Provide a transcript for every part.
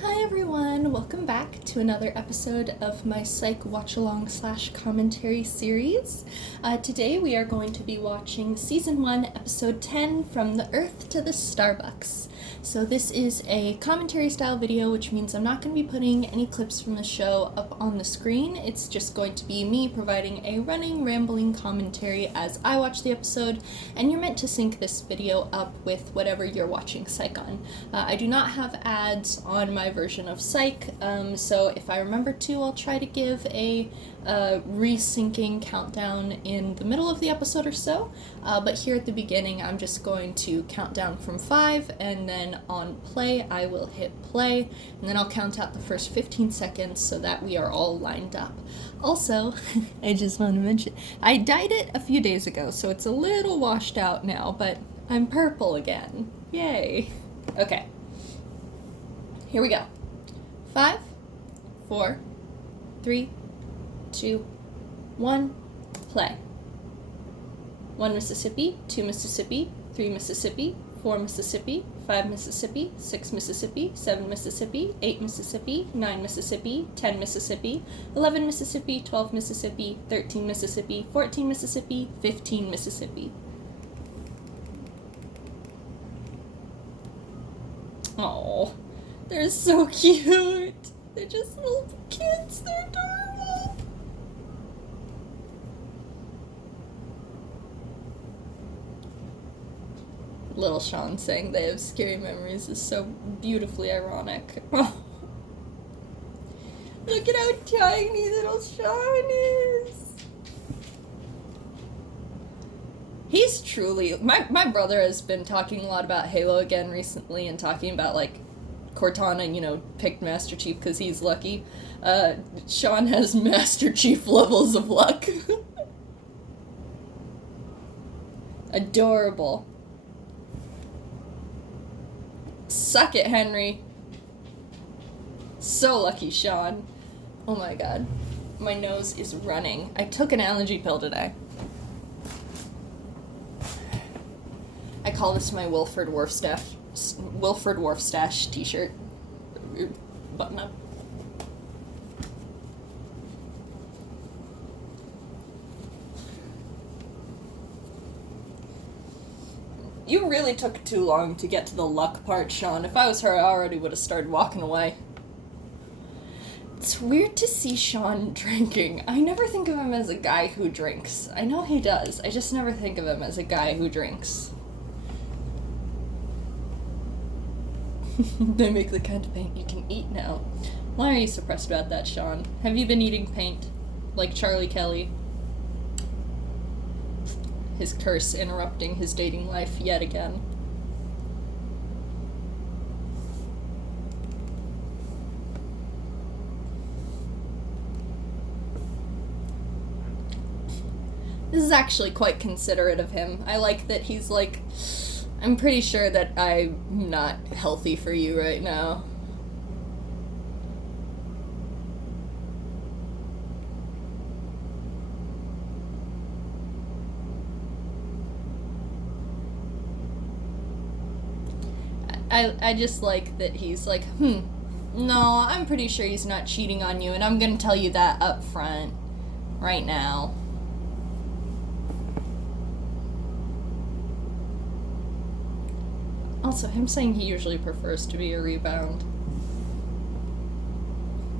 Hi everyone, welcome back to another episode of my Psych watch-along / commentary series. Today we are going to be watching Season 1, Episode 10, From the Earth to the Starbucks. So this is a commentary style video, which means I'm not going to be putting any clips from the show up on the screen. It's just going to be me providing a running, rambling commentary as I watch the episode, and you're meant to sync this video up with whatever you're watching Psych on. I do not have ads on my version of Psych, so if I remember to, I'll try to give a resyncing countdown in the middle of the episode or so, but here at the beginning I'm just going to count down from 5, and then on play I will hit play, and then I'll count out the first 15 seconds so that we are all lined up. Also, I just want to mention, I dyed it a few days ago, so it's a little washed out now, but I'm purple again. Yay! Okay. Here we go. 5, 4, 3, 2, 1, play. 1 Mississippi, 2 Mississippi, 3 Mississippi, 4 Mississippi, 5 Mississippi, 6 Mississippi, 7 Mississippi, 8 Mississippi, 9 Mississippi, 10 Mississippi, 11 Mississippi, 12 Mississippi, 13 Mississippi, 14 Mississippi, 15 Mississippi. Oh, they're so cute. They're just little kids. They're adorable. Little Sean saying they have scary memories is so beautifully ironic. Look at how tiny little Sean is. He's truly... My brother has been talking a lot about Halo again recently and talking about, like, Cortana, picked Master Chief because he's lucky. Sean has Master Chief levels of luck. Adorable. Suck it, Henry. So lucky, Sean. Oh my god. My nose is running. I took an allergy pill today. I call this my Wilford Wharfstash t-shirt. Button up. You really took too long to get to the luck part, Sean. If I was her, I already would have started walking away. It's weird to see Sean drinking. I never think of him as a guy who drinks. I know he does. I just never think of him as a guy who drinks. They make the kind of paint you can eat now. Why are you suppressed about that, Sean? Have you been eating paint? Like Charlie Kelly? His curse interrupting his dating life yet again. This is actually quite considerate of him. I like that he's like, I'm pretty sure that I'm not healthy for you right now. I just like that he's like, no, I'm pretty sure he's not cheating on you, and I'm gonna tell you that up front, right now. Also, him saying he usually prefers to be a rebound.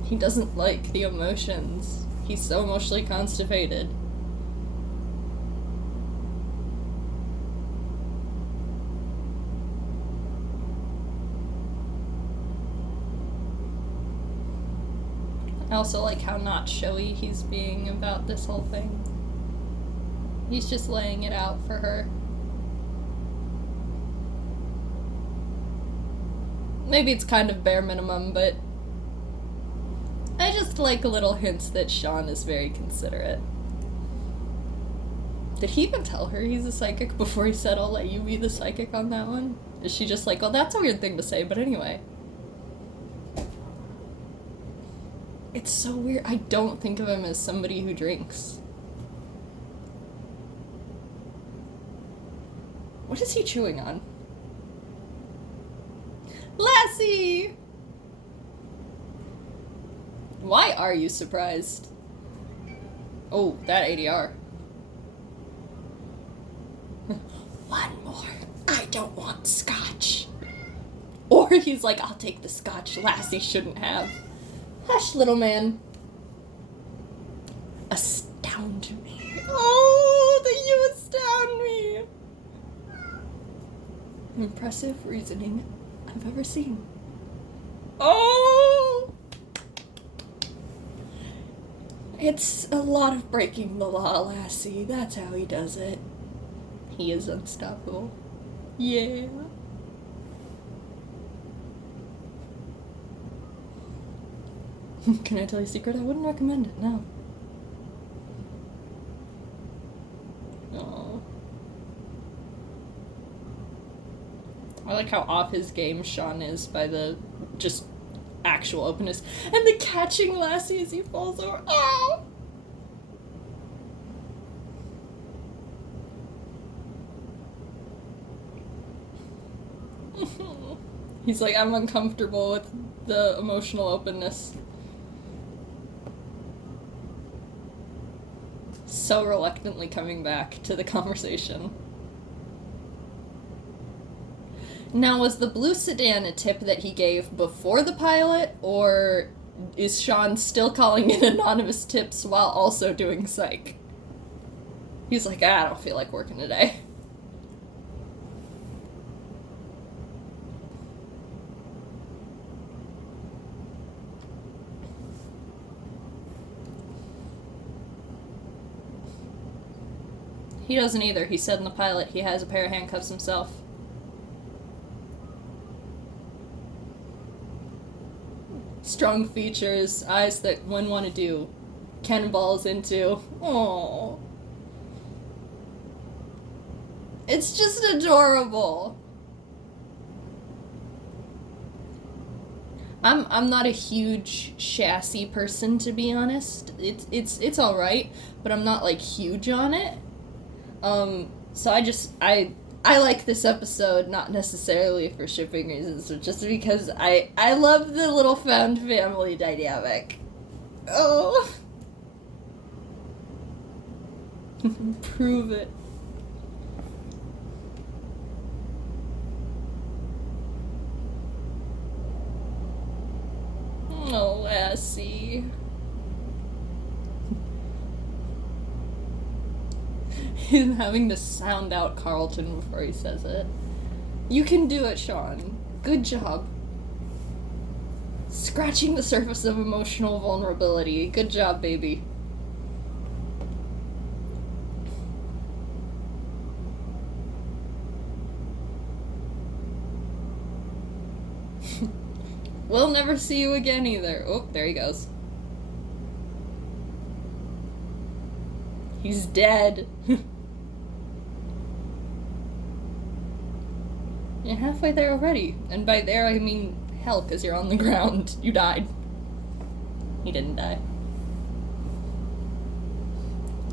He doesn't like the emotions. He's so emotionally constipated. I also like how not showy he's being about this whole thing. He's just laying it out for her. Maybe it's kind of bare minimum, but I just like little hints that Sean is very considerate. Did he even tell her he's a psychic before he said, I'll let you be the psychic on that one? Is she just like, well, that's a weird thing to say, but anyway. It's so weird. I don't think of him as somebody who drinks. What is he chewing on? Lassie! Why are you surprised? Oh, that ADR. One more. I don't want scotch. Or he's like, I'll take the scotch Lassie shouldn't have. Hush, little man. Astound me. Oh, that you astound me. Impressive reasoning I've ever seen. Oh! It's a lot of breaking the law, Lassie. That's how he does it. He is unstoppable. Yeah. Can I tell you a secret? I wouldn't recommend it, no. Oh. I like how off his game Sean is by the just actual openness. And the catching Lassie as he falls over. Oh! He's like, I'm uncomfortable with the emotional openness. So reluctantly coming back to the conversation. Now, was the blue sedan a tip that he gave before the pilot, or is Sean still calling in anonymous tips while also doing Psych? He's like, I don't feel like working today. He doesn't either. He said in the pilot he has a pair of handcuffs himself. Strong features, eyes that one want to do cannonballs into. Aww. It's just adorable. I'm not a huge chassis person, to be honest. It's all right, but I'm not like huge on it. So I like this episode, not necessarily for shipping reasons, but just because I love the little found family dynamic. Oh. Prove it. Oh, Lassie. Him having to sound out Carlton before he says it. You can do it, Sean. Good job. Scratching the surface of emotional vulnerability. Good job, baby. We'll never see you again either. Oh, there he goes. He's dead. You're halfway there already. And by there, I mean hell, because you're on the ground. You died. He didn't die.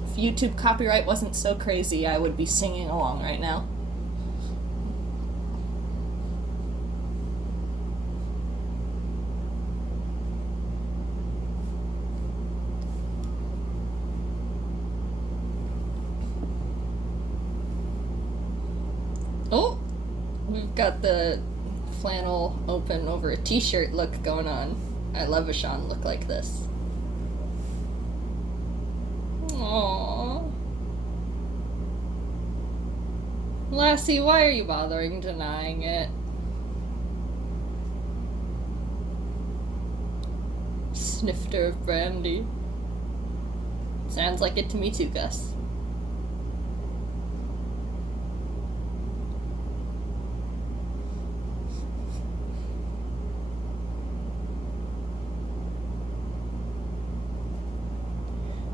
If YouTube copyright wasn't so crazy, I would be singing along right now. Oh! We've got the flannel open over a t-shirt look going on. I love a Sean look like this. Aww. Lassie, why are you bothering denying it? Snifter of brandy. Sounds like it to me too, Gus.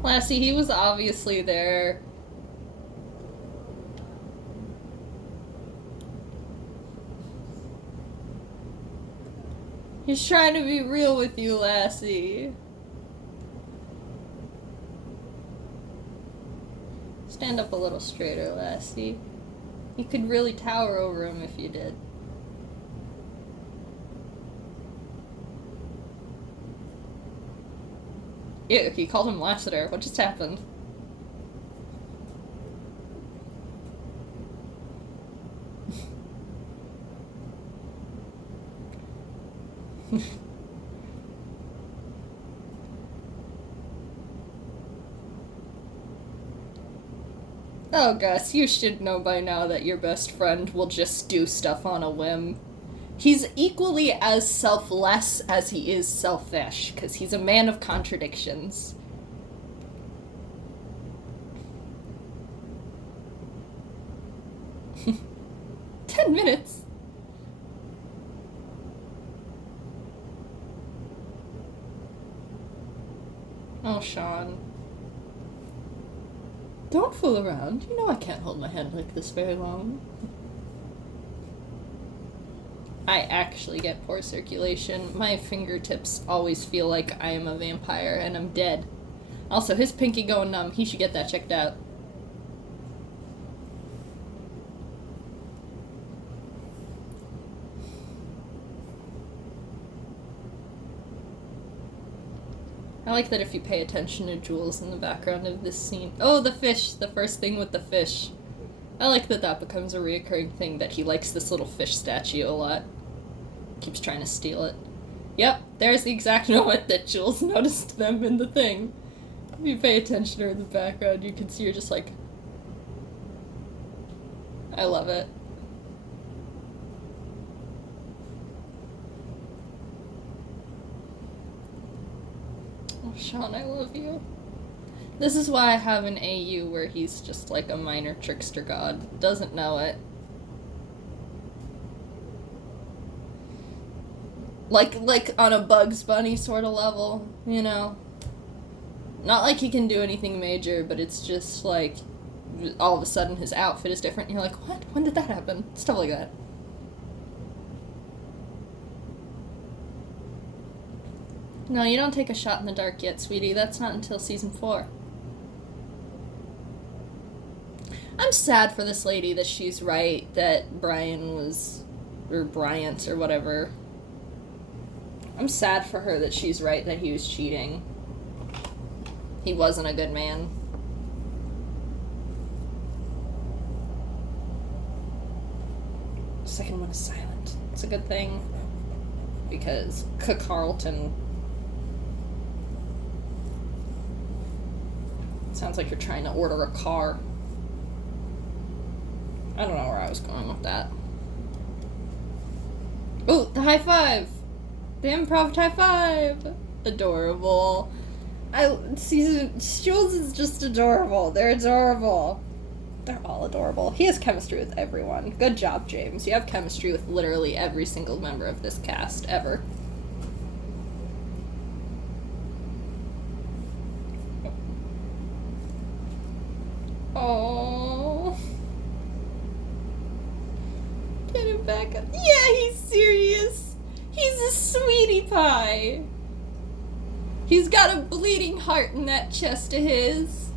Lassie, he was obviously there. He's trying to be real with you, Lassie. Stand up a little straighter, Lassie. You could really tower over him if you did. Ew, he called him Lassiter. What just happened? Oh, Gus, you should know by now that your best friend will just do stuff on a whim. He's equally as selfless as he is selfish, because he's a man of contradictions. "10 minutes? Oh, Sean. Don't fool around. You know I can't hold my hand like this very long." I actually get poor circulation. My fingertips always feel like I am a vampire and I'm dead. Also, his pinky going numb. He should get that checked out. I like that if you pay attention to Jules in the background of this scene. Oh, the fish! The first thing with the fish. I like that that becomes a reoccurring thing, that he likes this little fish statue a lot. Keeps trying to steal it. Yep, there's the exact moment that Jules noticed them in the thing. If you pay attention to her in the background, you can see her just like... I love it. Oh, Sean, I love you. This is why I have an AU where he's just like a minor trickster god. Doesn't know it. Like on a Bugs Bunny sort of level, you know? Not like he can do anything major, but it's just like all of a sudden his outfit is different and you're like, what? When did that happen? Stuff like that. No, you don't take a shot in the dark yet, sweetie. That's not until season 4. I'm sad for this lady that she's right, that Brian was... or Bryant or whatever. I'm sad for her that she's right that he was cheating. He wasn't a good man. Second one is silent. It's a good thing. Because Carlton... sounds like you're trying to order a car. I don't know where I was going with that. Oh, the high five! The improv high five! Adorable. Jules is just adorable. They're adorable. They're all adorable. He has chemistry with everyone. Good job, James. You have chemistry with literally every single member of this cast, ever. Oh. Get him back up. Yeah, he's serious. He's a sweetie pie. He's got a bleeding heart in that chest of his.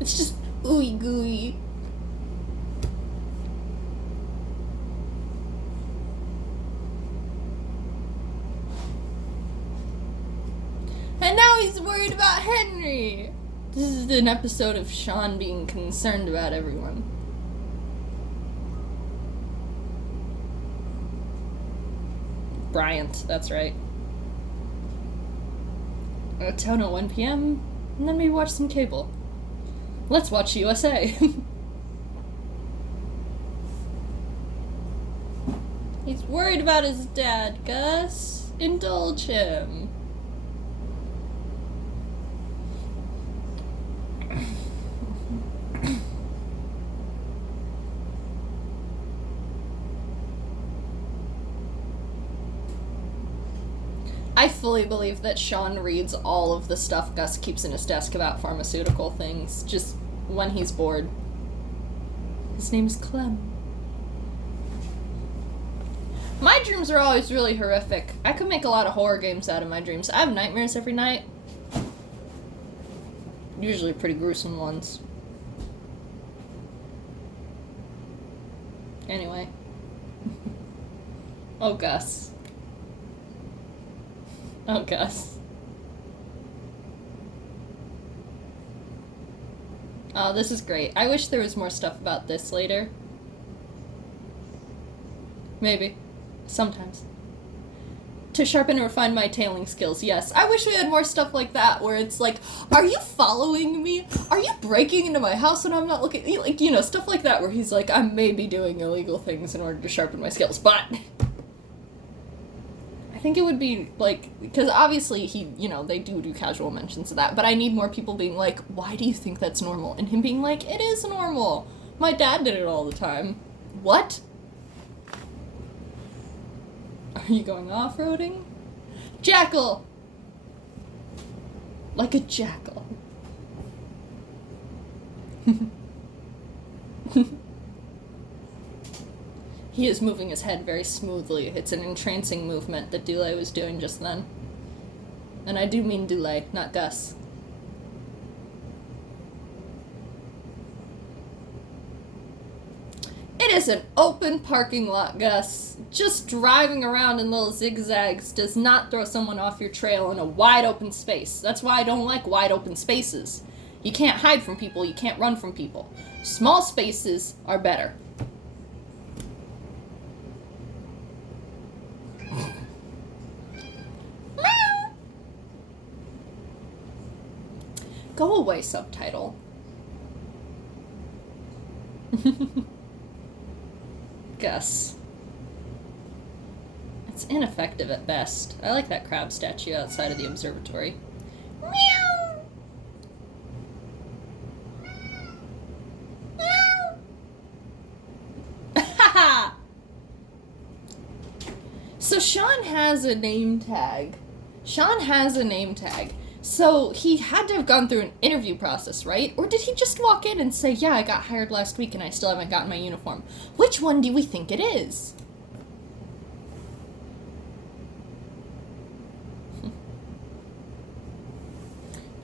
It's just ooey gooey. And now he's worried about Henry. This is an episode of Sean being concerned about everyone. Bryant, that's right. Tone at 1 p.m. and then maybe watch some cable. Let's watch USA. He's worried about his dad, Gus. Indulge him. I fully believe that Sean reads all of the stuff Gus keeps in his desk about pharmaceutical things, just when he's bored. His name is Clem. My dreams are always really horrific. I could make a lot of horror games out of my dreams. I have nightmares every night. Usually pretty gruesome ones. Anyway. Oh, Gus. Oh, Gus. Oh, this is great. I wish there was more stuff about this later. Maybe. Sometimes. To sharpen and refine my tailing skills, yes. I wish we had more stuff like that, where it's like, are you following me? Are you breaking into my house when I'm not looking? Like, you know, stuff like that, where he's like, I may be doing illegal things in order to sharpen my skills, but I think it would be, like, because obviously he, you know, they do casual mentions of that, but I need more people being like, why do you think that's normal? And him being like, it is normal. My dad did it all the time. What? Are you going off-roading? Jackal! Like a jackal. He is moving his head very smoothly. It's an entrancing movement that Dulé was doing just then. And I do mean Dulé, not Gus. It is an open parking lot, Gus. Just driving around in little zigzags does not throw someone off your trail in a wide open space. That's why I don't like wide open spaces. You can't hide from people, you can't run from people. Small spaces are better. Go away, subtitle. Gus. It's ineffective at best. I like that crab statue outside of the observatory. Meow! Meow! Haha! So Sean has a name tag. So he had to have gone through an interview process, right? Or did he just walk in and say, yeah, I got hired last week and I still haven't gotten my uniform? Which one do we think it is?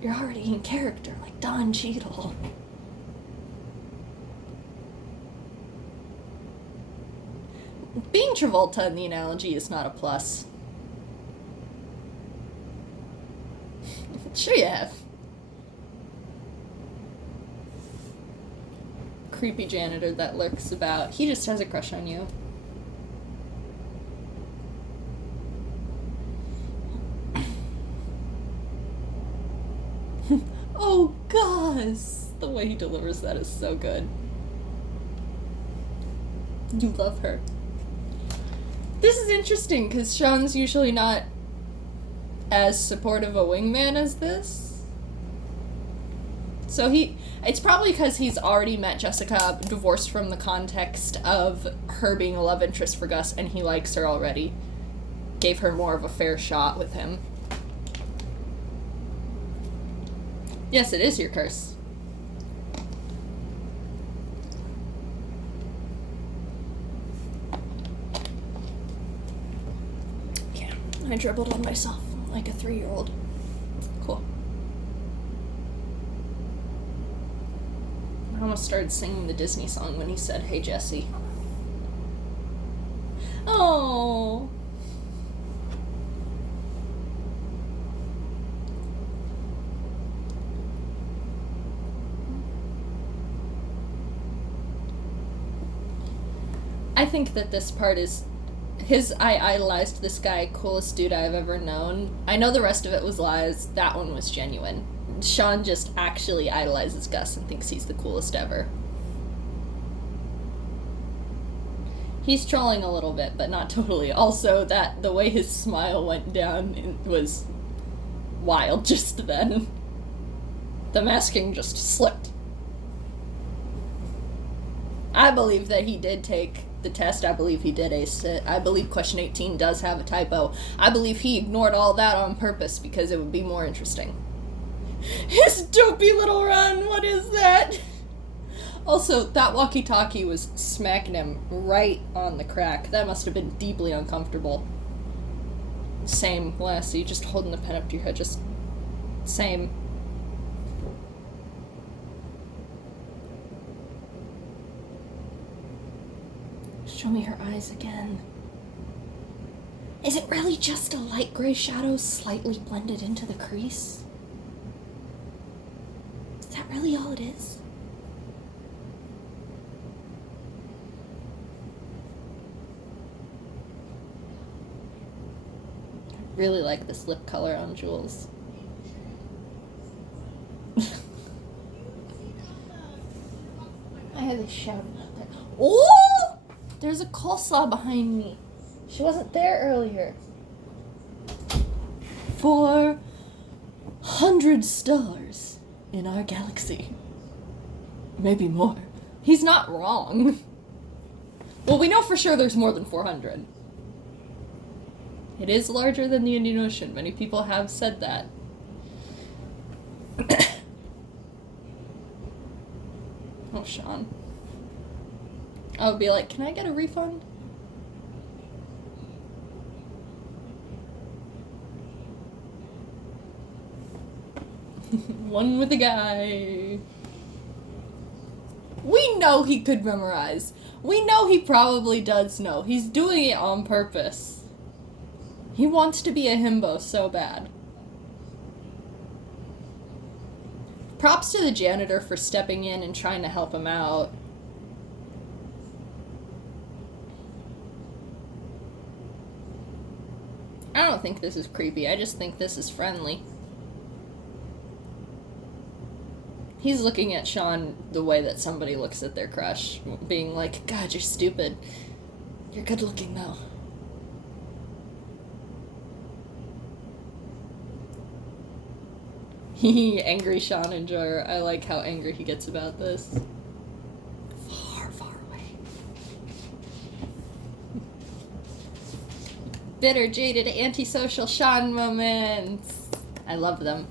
You're already in character, like Don Cheadle. Being Travolta in the analogy is not a plus. Sure you have. Creepy janitor that lurks about. He just has a crush on you. Oh, Gus! The way he delivers that is so good. You love her. This is interesting, because Sean's usually not as supportive a wingman as this. So it's probably because he's already met Jessica, divorced from the context of her being a love interest for Gus, and he likes her already. Gave her more of a fair shot with him. Yes, it is your curse. Yeah, I dribbled on myself like a 3-year-old. Cool. I almost started singing the Disney song when he said, "Hey, Jessie." Oh. I think that this part is I idolized this guy, coolest dude I've ever known. I know the rest of it was lies. That one was genuine. Sean just actually idolizes Gus and thinks he's the coolest ever. He's trolling a little bit, but not totally. Also, the way his smile went down was wild just then. The masking just slipped. I believe that he did take the test. I believe he did ace it. I believe question 18 does have a typo. I believe he ignored all that on purpose because it would be more interesting. His dopey little run, what is that? Also, that walkie-talkie was smacking him right on the crack. That must have been deeply uncomfortable. Same, Lassie, just holding the pen up to your head, just same. Show me her eyes again. Is it really just a light gray shadow slightly blended into the crease? Is that really all it is? I really like this lip color on Jules. I had this shouting out there. Oh! There's a coleslaw behind me. She wasn't there earlier. 400 stars in our galaxy. Maybe more. He's not wrong. Well, we know for sure there's more than 400. It is larger than the Indian Ocean. Many people have said that. Oh, Sean. I would be like, can I get a refund? One with the guy. We know he could memorize. We know he probably does know. He's doing it on purpose. He wants to be a himbo so bad. Props to the janitor for stepping in and trying to help him out. I don't think this is creepy. I just think this is friendly. He's looking at Sean the way that somebody looks at their crush, being like, God, you're stupid. You're good looking, though. Angry Sean and Jar. I like how angry he gets about this. Far, far away. Bitter, jaded, antisocial Sean moments. I love them.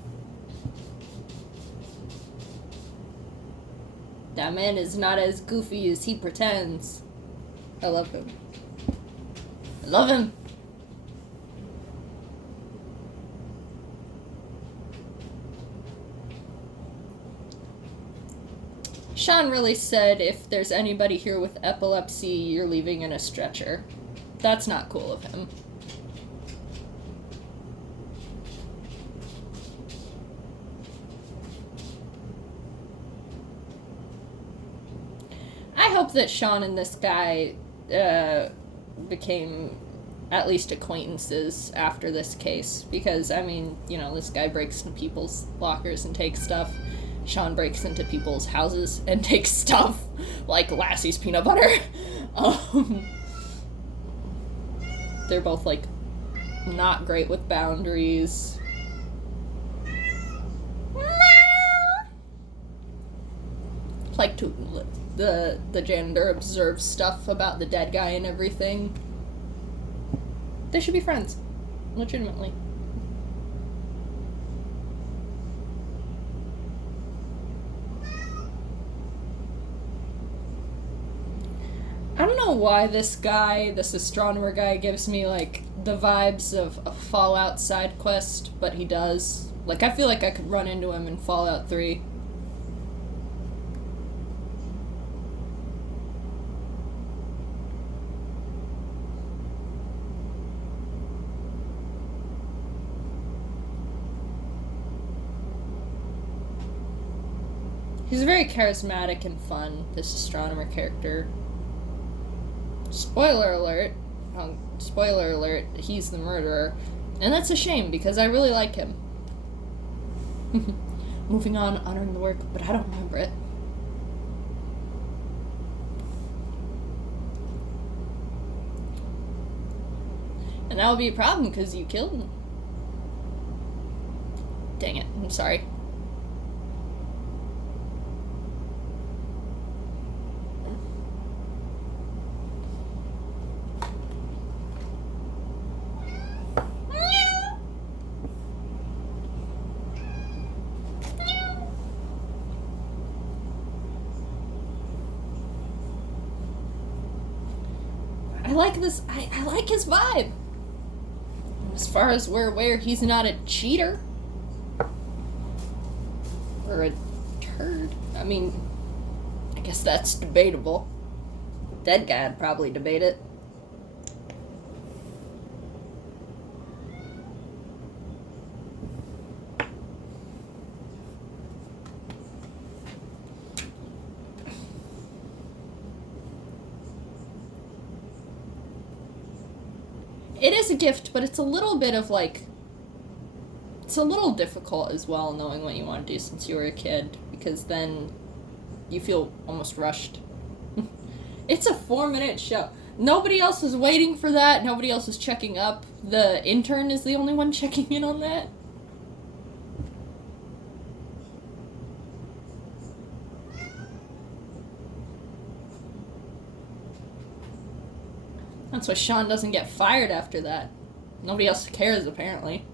That man is not as goofy as he pretends. I love him. I love him. Sean really said, if there's anybody here with epilepsy, you're leaving in a stretcher. That's not cool of him. I hope that Sean and this guy became at least acquaintances after this case. Because, I mean, you know, this guy breaks into people's lockers and takes stuff. Sean breaks into people's houses and takes stuff, like Lassie's peanut butter. They're both, like, not great with boundaries. Like, the janitor observes stuff about the dead guy and everything. They should be friends. Legitimately. I don't know why this guy, this astronomer guy, gives me, like, the vibes of a Fallout side quest, but he does. Like, I feel like I could run into him in Fallout 3. He's very charismatic and fun, this astronomer character. Spoiler alert, he's the murderer. And that's a shame, because I really like him. Moving on, honoring the work, but I don't remember it. And that would be a problem, because you killed him. Dang it, I'm sorry. I like his vibe. As far as we're aware, he's not a cheater. Or a turd. I mean, I guess that's debatable. Dead guy'd probably debate it. It is a gift, but it's a little bit of, like... It's a little difficult as well, knowing what you want to do since you were a kid, because then you feel almost rushed. It's a 4-minute show. Nobody else is waiting for that. Nobody else is checking up. The intern is the only one checking in on that. That's why Sean doesn't get fired after that. Nobody else cares, apparently.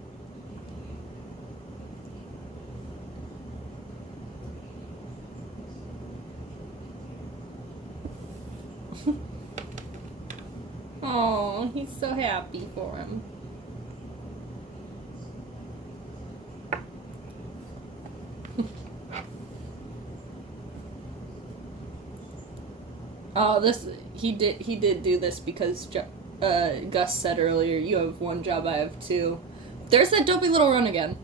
Oh, he's so happy for him. Oh, he did do this because Gus said earlier, you have one job, I have two. There's that dopey little run again.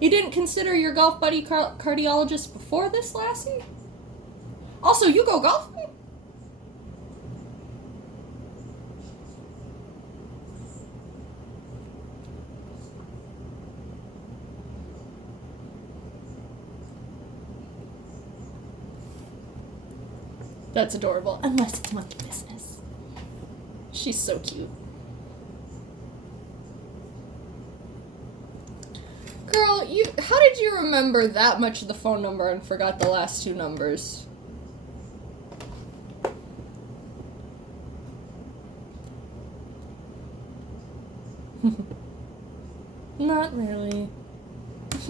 You didn't consider your golf buddy cardiologist before this, Lassie? Also, you go golfing? That's adorable, unless it's monkey business. She's so cute. Girl, how did you remember that much of the phone number and forgot the last two numbers? Not really.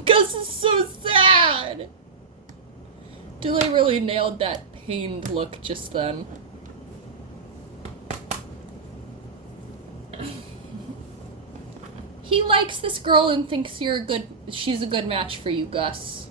Gus is so sad! Dilly really nailed that pained look just then. He likes this girl and thinks she's a good match for you, Gus.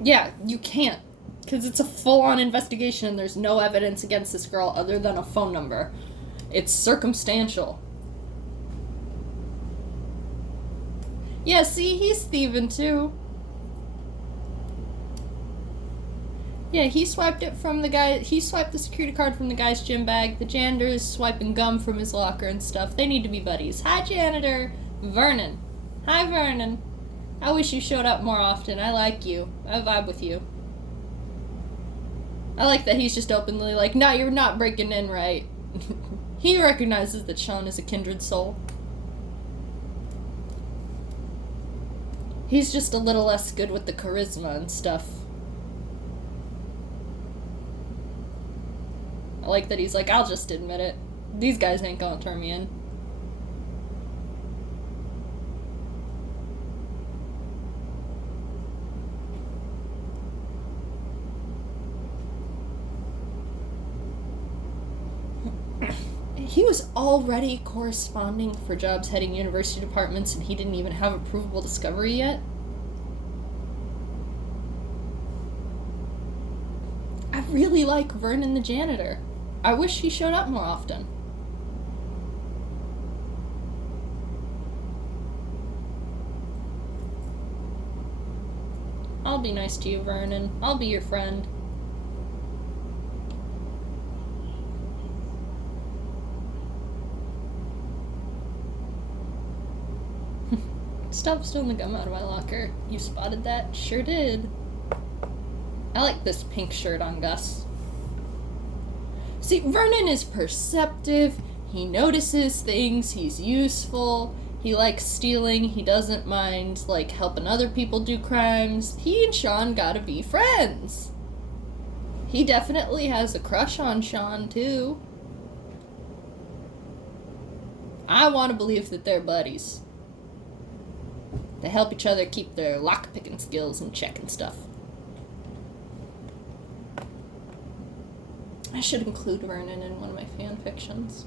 Yeah, you can't. Because it's a full-on investigation and there's no evidence against this girl other than a phone number. It's circumstantial. Yeah, see, he's thieving too. Yeah, he swiped the security card from the guy's gym bag. The janitor's swiping gum from his locker and stuff. They need to be buddies. Hi, janitor. Vernon. Hi, Vernon. I wish you showed up more often. I like you. I vibe with you. I like that he's just openly like, no, you're not breaking in right. He recognizes that Sean is a kindred soul. He's just a little less good with the charisma and stuff. I like that he's like, I'll just admit it. These guys ain't gonna turn me in. He was already corresponding for jobs heading university departments and he didn't even have a provable discovery yet? I really like Vernon the janitor. I wish he showed up more often. I'll be nice to you, Vernon. I'll be your friend. Stop stealing the gum out of my locker. You spotted that? Sure did. I like this pink shirt on Gus. See, Vernon is perceptive. He notices things. He's useful. He likes stealing. He doesn't mind, like, helping other people do crimes. He and Sean gotta be friends. He definitely has a crush on Sean, too. I want to believe that they're buddies. They help each other keep their lock-picking skills in check and stuff. I should include Vernon in one of my fan fictions.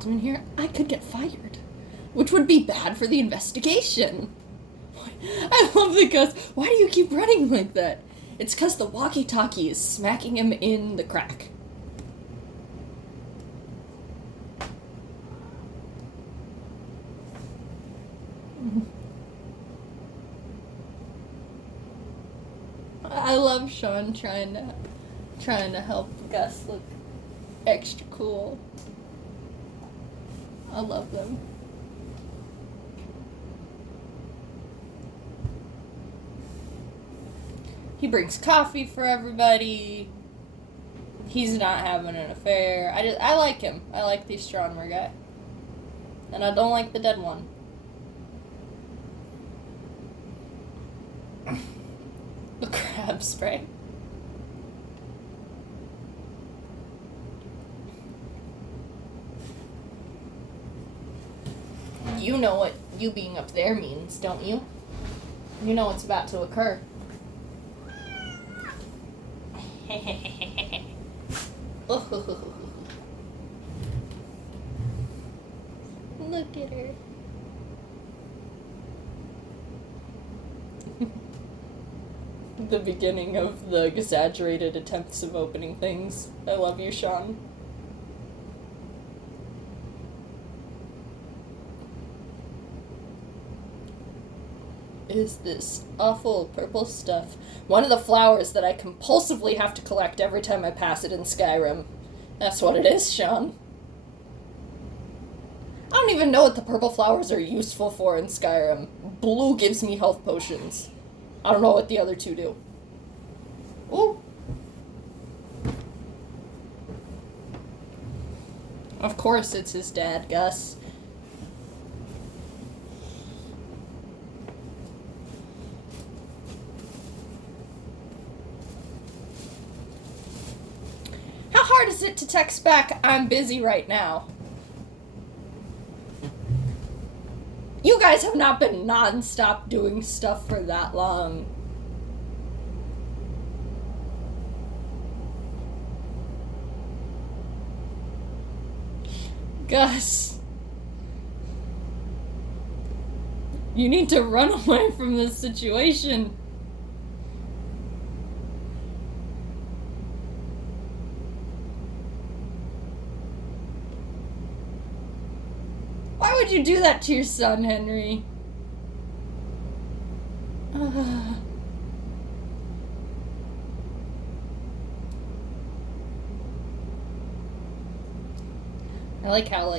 doing here? I could get fired, which would be bad for the investigation. I love the Gus. Why do you keep running like that? It's because the walkie-talkie is smacking him in the crack. I love Sean trying to help Gus look extra cool. I love them. He brings coffee for everybody. He's not having an affair. I like him. I like the astronomer guy. And I don't like the dead one. The crab spray. You know what you being up there means, don't you? You know what's about to occur. Look at her. The beginning of the exaggerated attempts of opening things. I love you, Sean. Is this awful purple stuff? One of the flowers that I compulsively have to collect every time I pass it in Skyrim. That's what it is, Sean. I don't even know what the purple flowers are useful for in Skyrim. Blue gives me health potions. I don't know what the other two do. Ooh. Of course it's his dad, Gus. How hard is it to text back, "I'm busy right now"? You guys have not been non-stop doing stuff for that long. Gus. You need to run away from this situation. Why would you do that to your son, Henry? I like how,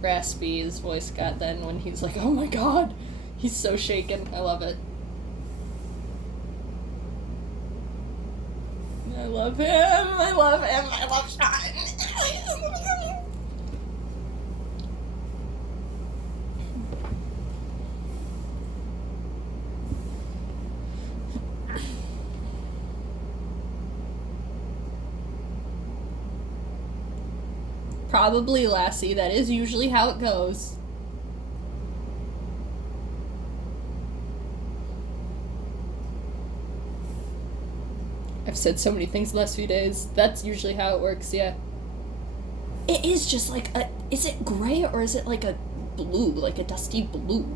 raspy his voice got then when he's like, oh my god. He's so shaken. I love it. I love him. I love him. I love Sean. Probably, Lassie. That is usually how it goes. I've said so many things the last few days. That's usually how it works, yeah. It is just like a... Is it gray or is it like a blue? Like a dusty blue?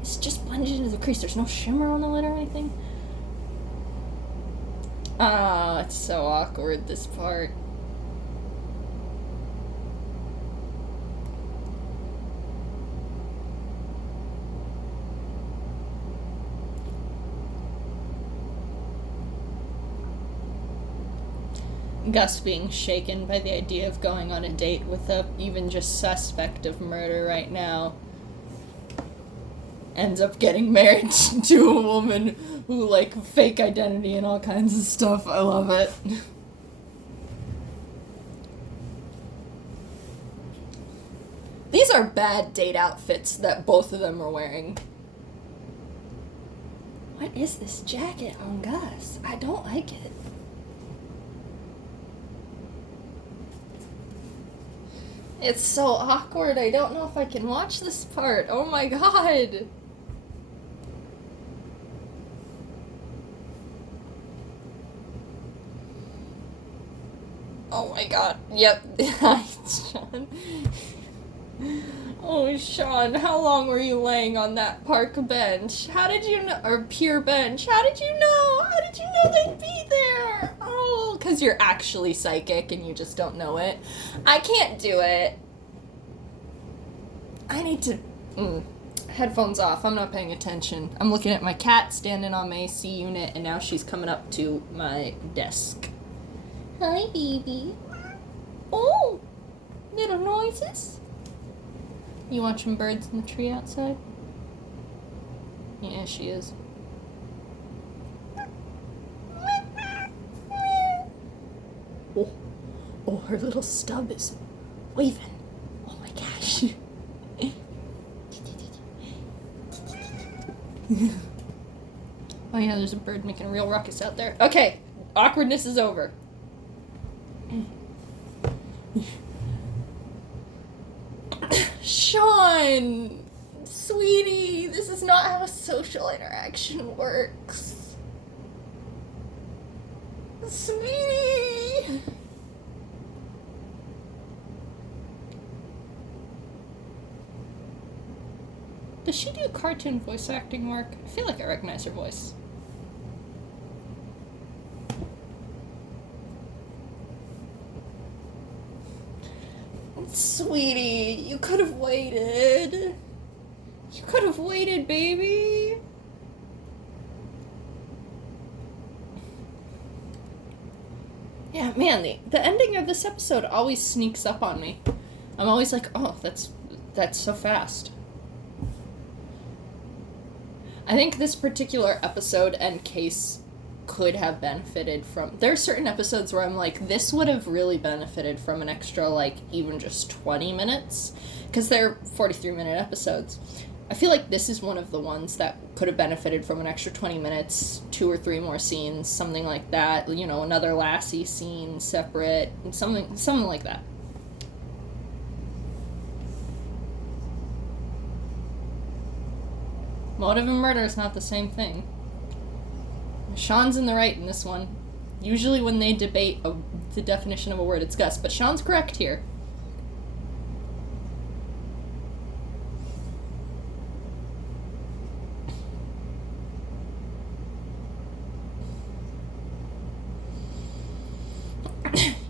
It's just blended into the crease. There's no shimmer on the lid or anything. Ah, it's so awkward, this part. Gus being shaken by the idea of going on a date with a even just suspect of murder right now. Ends up getting married to a woman who, fake identity and all kinds of stuff. I love it. These are bad date outfits that both of them are wearing. What is this jacket on Gus? I don't like it. It's so awkward. I don't know if I can watch this part. Oh my god. Oh my god. Yep. Sean. Oh, Sean, how long were you laying on that park bench? How did you know? Or pier bench. How did you know? How did you know they'd be there? Oh, because you're actually psychic and you just don't know it. I can't do it. I need to... Headphones off. I'm not paying attention. I'm looking at my cat standing on my AC unit, and now she's coming up to my desk. Hi, baby. Oh, little noises. You watching birds in the tree outside? Yeah, she is. Oh, her little stub is waving. Oh my gosh. Oh yeah, there's a bird making a real ruckus out there. Okay, awkwardness is over. Sean! Sweetie, this is not how a social interaction works. Sweetie! Does she do cartoon voice acting work? I feel like I recognize her voice. Sweetie, you could have waited. You could have waited, baby. Yeah, man, the ending of this episode always sneaks up on me. I'm always like, oh, that's so fast. I think this particular episode and case could have benefited from... There are certain episodes where I'm like, this would have really benefited from an extra, like, even just 20 minutes. Because they're 43-minute episodes. I feel like this is one of the ones that could have benefited from an extra 20 minutes, 2 or 3 more scenes, something like that. You know, another Lassie scene separate, something like that. Motive and murder is not the same thing. Sean's in the right in this one. Usually when they debate the definition of a word, it's Gus, but Sean's correct here.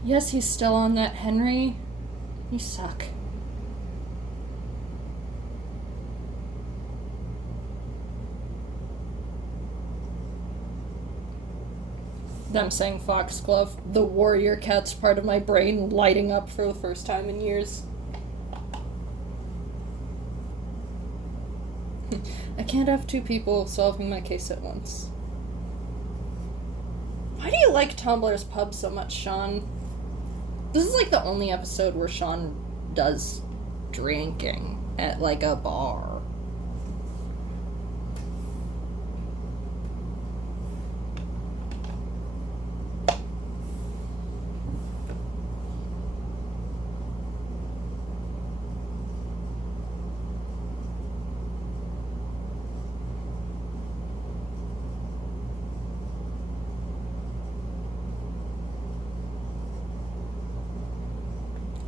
Yes, he's still on that, Henry. You suck. Them saying foxglove, the warrior cat's part of my brain lighting up for the first time in years. I can't have 2 people solving my case at once. Why do you like Tumblr's pub so much, Sean? This is like the only episode where Sean does drinking at like a bar.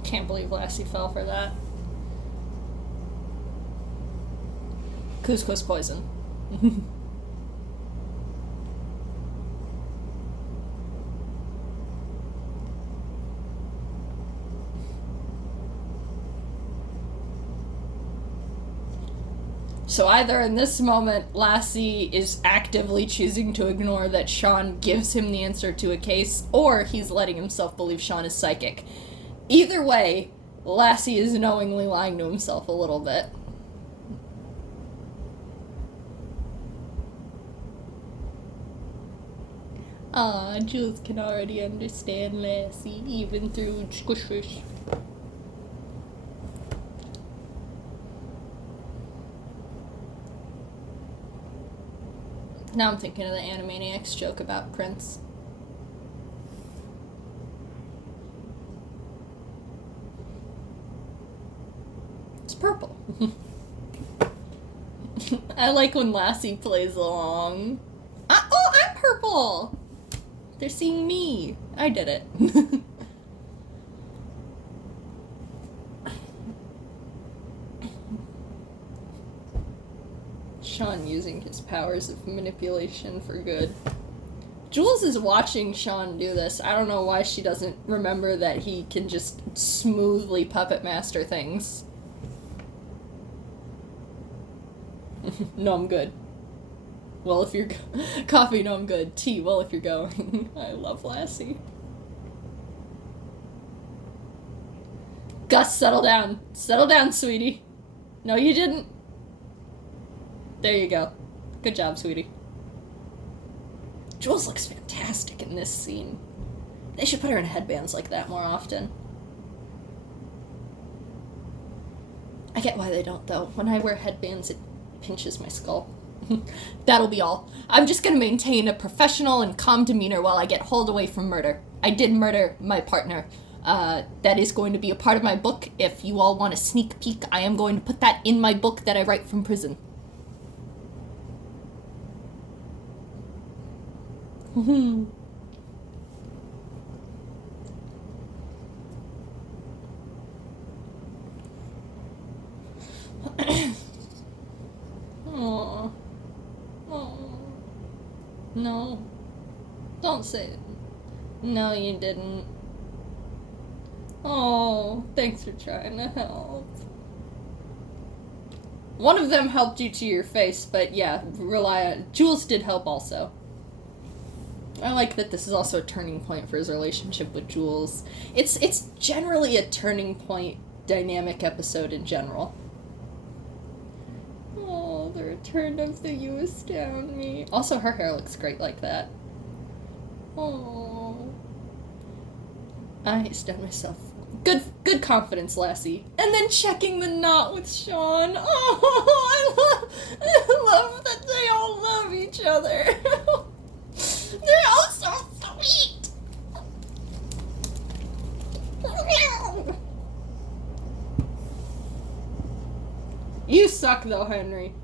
Can't believe Lassie fell for that. Couscous poison. So either in this moment, Lassie is actively choosing to ignore that Sean gives him the answer to a case, or he's letting himself believe Sean is psychic. Either way, Lassie is knowingly lying to himself a little bit. Ah, Jules can already understand Lassie, even through squish. Now I'm thinking of the Animaniacs joke about Prince. It's purple. I like when Lassie plays along. Oh, I'm purple! They're seeing me. I did it. Sean using his powers of manipulation for good. Jules is watching Sean do this. I don't know why she doesn't remember that he can just smoothly puppet master things. No, I'm good. Well, if you're... Coffee, no, I'm good. Tea, well, if you're going. I love Lassie. Gus, settle down. Settle down, sweetie. No, you didn't. There you go. Good job, sweetie. Jules looks fantastic in this scene. They should put her in headbands like that more often. I get why they don't, though. When I wear headbands, it pinches my skull. That'll be all. I'm just gonna maintain a professional and calm demeanor while I get hauled away from murder. I did murder my partner. That is going to be a part of my book. If you all want a sneak peek, I am going to put that in my book that I write from prison. Aww. Aww. No. Don't say it. No, you didn't. Oh, thanks for trying to help. One of them helped you to your face, but yeah, rely on... Jules did help also. I like that this is also a turning point for his relationship with Jules. It's generally a turning point dynamic episode in general. Oh, the return of the you astound me. Also, her hair looks great like that. Oh. I stab myself. Good confidence, Lassie. And then checking the knot with Sean. Oh, I love that they all love each other. They're all so sweet. You suck, though, Henry.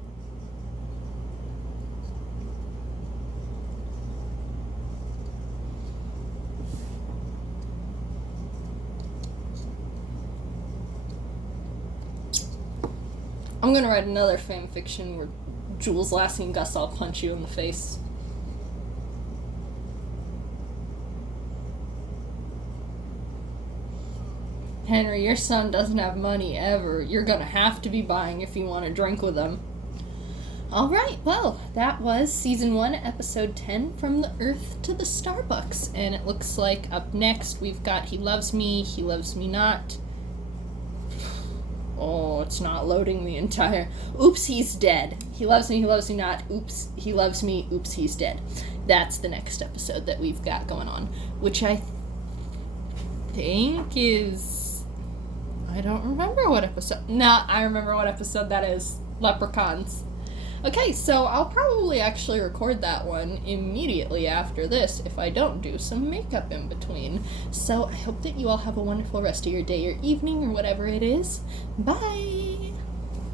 I'm gonna write another fanfiction where Jules, Lassie, and Gus all punch you in the face. Henry, your son doesn't have money ever. You're gonna have to be buying if you want to drink with him. Alright, well, that was Season 1, Episode 10, From the Earth to the Starbucks. And it looks like up next we've got He Loves Me Not. Oh, it's not loading the entire... Oops, he's dead. He loves me not. Oops, he loves me. Oops, he's dead. That's the next episode that we've got going on, which I think is... I don't remember what episode... Nah, I remember what episode that is. Leprechauns. Okay, so I'll probably actually record that one immediately after this if I don't do some makeup in between. So I hope that you all have a wonderful rest of your day or evening or whatever it is. Bye!